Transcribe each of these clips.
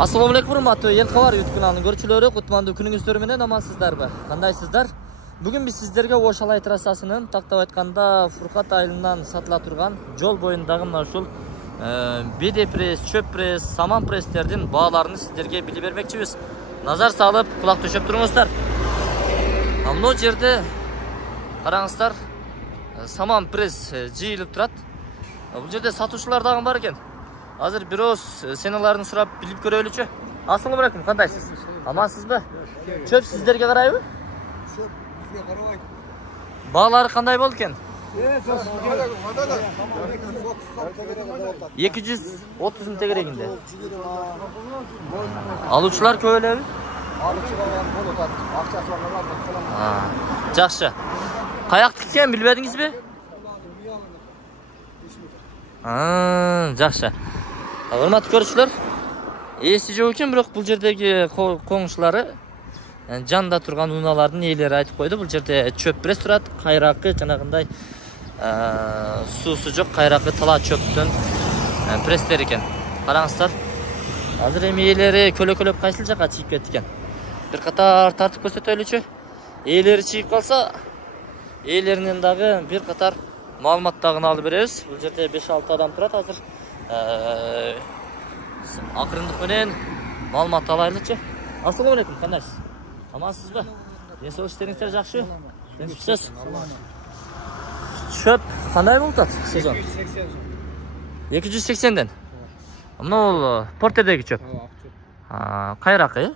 Assalomu alaykum, hurmatli El Xabar YouTube kanalının görücülері, kutmandı күнүңүздөр менен амансыздарбы? Кандайсыздар? Бүгүн биз сиздерге Ошалай трассасынын тактап айтканда Фуркат айылынан сатыла турган жол боюндагы мына ушул беде пресс, чөп пресс, саман пресстердин бааларын сиздерге билип бермекчибиз. Назар салып, кулак төшөп туруңуздар. Мына жерде караңыздар, саман пресс жыйылып турат. Бул жерде сатуучулар дагы бар экен. Азыр бирөөз сеналарын сурап билип көрөлүчү. Ассаламу алейкум, кандайсыз? Амансызбы? Чөп сиздерге карайбы? Чөп бизге карабайт. Баалары кандай болду экен? 230 сом тегерегинде. Алуучулар көп элеби? Алуучулар болуп атат. Акчасы барлар. Жакшы. Каяктыкы экен билбедиңизби? Жакшы. Урматтуу көрүүчүлөр, эси жок экен, бирок бул жердеги коңшулары жанда турган унаалардын ээлери айтып койду. Бул жерде чөп пресс турат, кайракы жанагындай суусу жок, кайракы тала чөптөн пресстер экен. Караңыздар. Азыр эми ээлери көлөкөлөп кайсыл жака чыгып кеткен. Бир катар тартып көрсөтөлүчү. Ээлери чыгып калса, ээлеринен дагы бир катар маалыматтарын алып беребиз. Бул жерде 5-6 адам турат азыр. Акырындык менен маалымат алайлычы. Ассаламу алейкум, кандайсыз? Амансызбы? Ден соолук иштериңиздер жакшы? Сөз. Чөп кандай болуп атат сезон? 280ден. Мына портердеги чөп. Кайракы?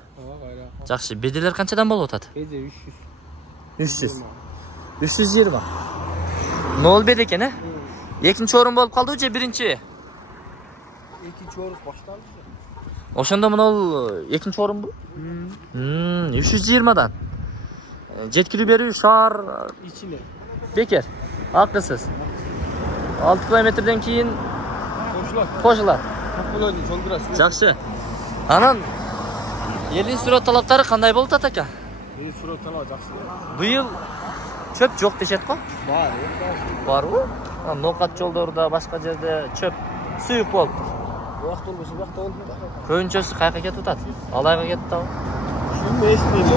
Жакшы. Беделер канчадан болуп атат? Беде 300. 320. Нол бед экен, э? Экинчи орун болуп калдыбы же биринчи? Экинчи орун башталды. Ошондо мына экинчи орунбу? 320дан. Жеткирип берүү шаар ичине. Бекер. Акысыз. 6 километрден кийин кошулат. Кошулат, жолдурат. Жакшы. Анан элдин сүрөт талаптары кандай болуп атат ака? Сүрөт талап жакшы. Быйыл чөп жок дешет го? Бар. Барбы? Нокат жолдорда, башка жерде чөп сүйүк болуп. Убакыт болбосо убакта болуп. Көбүнчөсү кайка кетип атат? Алайга кетип атабы? Шуну эстейли.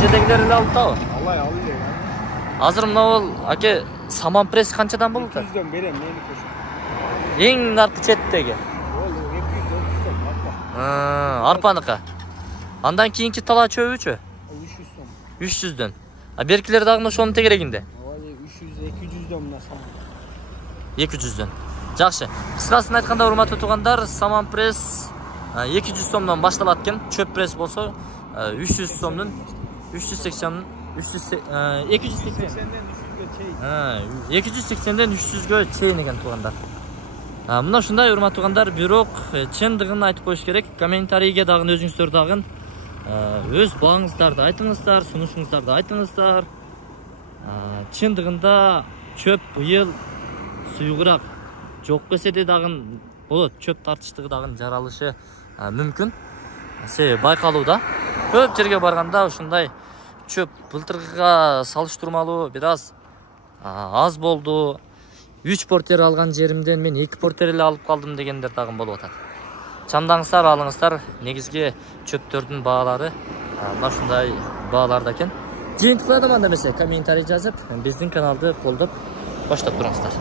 Жердегилер эле алып атабы? Алай алды. Азыр мына бул аке саман пресс канчадан болуп атат? 200дөн берем, мени кош. Эң наркы четтеги. Ол 230 сом арпа. Арпаныкы. Андан кийинки тала чөбүчү? 300 сом. 300дөн. Беркилер дагы ошонун тегерегинде? 300-200дөн мына сам. 200дөн. Жакшы. Кыскасын айтканда, урматтуу туугандар, саман пресс 200 сомдон башталат экен. Чөп пресс болсо 300 сомдон 280ден 300гө чейин экен туугандар. Мына ушундай урматтуу туугандар, бирок чындыгын айтып коюш керек. Комментарийге дагы өзүңүздөр дагы өз бааңыздарды айтыңыздар, сунушуңуздарды айтыңыздар. Чындыгында чөп быйыл суюгураак жок десе дагы болот. Чөп тартыштыгы дагы жаралышы мүмкүн. Себеби байкалууда. Көп жерге барганда ушундай чөп былтыркыга салыштырмалуу бир аз болду. 3 портер алган жеримден мен 2 портер эле алып калдым дегендер дагы болуп атат. Чамдаңыздар, алыңыздар. Негизги чөптөрдүн баалары мына ушундай бааларда экен. Жыйынтыктадым анда эмесе комментарий жазып, биздин каналды колдоп баштап туруңуздар.